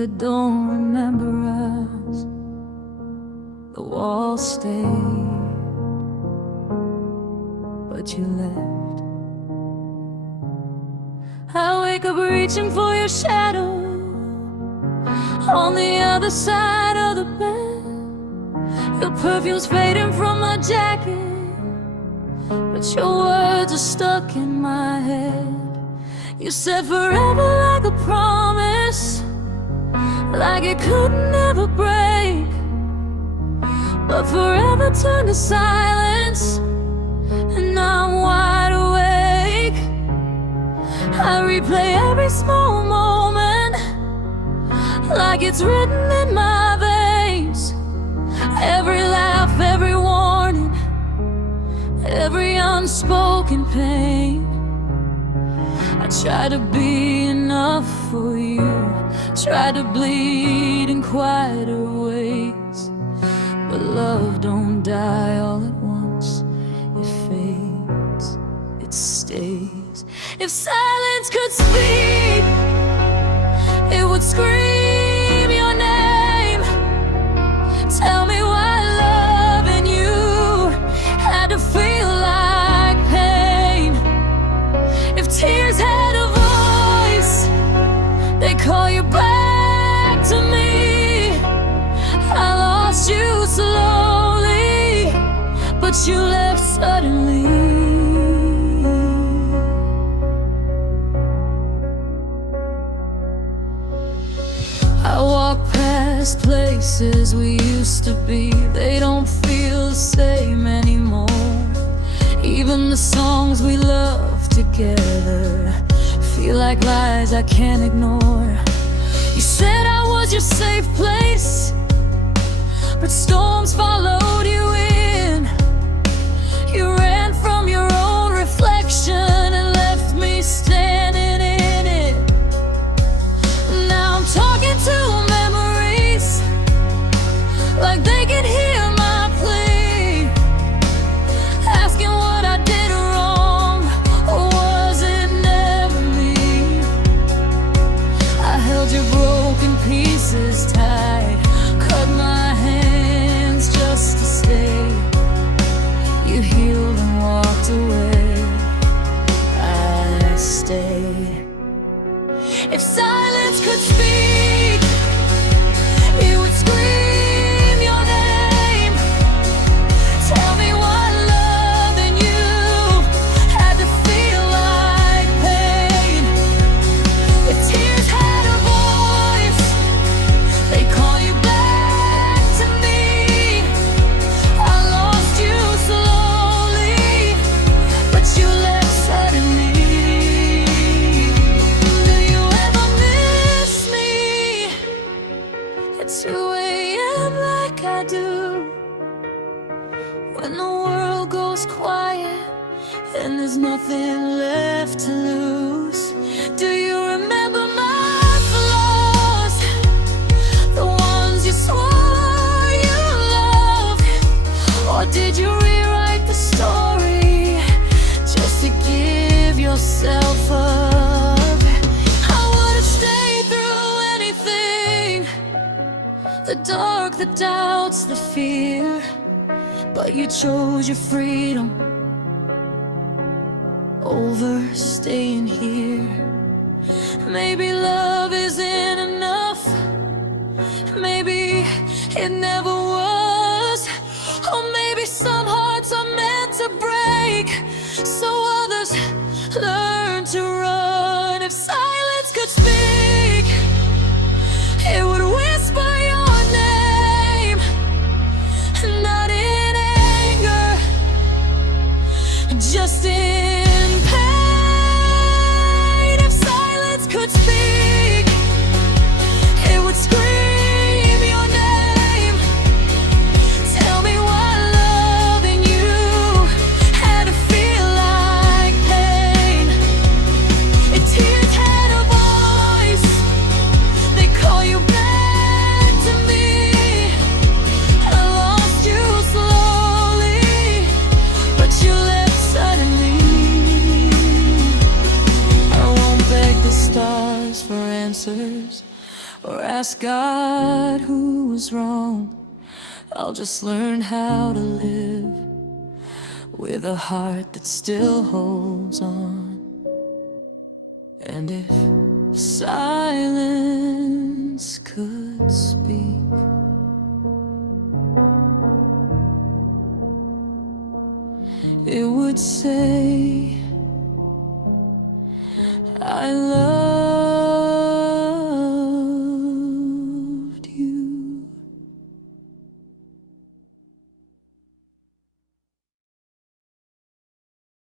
that don't remember us. The walls stayed, but you left. I wake up reaching for your shadow on the other side of the bed. Your perfume's fading from my jacket, but your words are stuck in my head. You said forever like a promise, like it could never break. But forever turned to silence, and now I'm wide awake. I replay every small moment, like it's written in my veins. Every laugh, every warning, every unspoken pain. I try to be enough for you, try to bleed in quieter ways. But love don't die all at once. It fades, it stays. If silence could speak, it would scream your name. Tell me why loving you had to feel like pain. If tears had a voice, they call you back to me. I lost you slowly, but you left suddenly. I walk past places we used to be. They don't feel the same anymore. Even the songs we love together feel like lies I can't ignore. You said I was your safe place, but storms followed you in. You ran from your own reflection and left me standing in it. Now I'm talking to memories, like they can hear my plea, asking what I did wrong, or was it never me? I held your broken pieces tight, cut my hands just to stay. You healed and walked away, I stayed. If silence could speak, it would scream your name. Tell me why loving you had to feel like pain. If tears had a voice, they call you back to me. I lost you slowly, but you left suddenly. Do you ever miss me at 2 a.m. like I do, when the world goes quiet and there's nothing left to lose? Do you remember my flaws, the ones you swore you loved? Or did you rewrite the story just to give yourself up? I would've stayed through anything, the dark, the doubts, the fear, but you chose your freedom over staying here. Maybe love isn't enough, maybe it never was, or maybe some hearts are meant to break so others learn to run. If silence could speak, it would whisper your name, not in anger, just in pain. If silence could speak, it would scream your name. Tell me why loving you had to feel like pain. If tears had a voice, they call you back to me. I lost you slowly, but you left suddenly. I won't beg the stars for answers or ask God who was wrong. I'll just learn how to live with a heart that still holds on. And if silence could speak, it would say,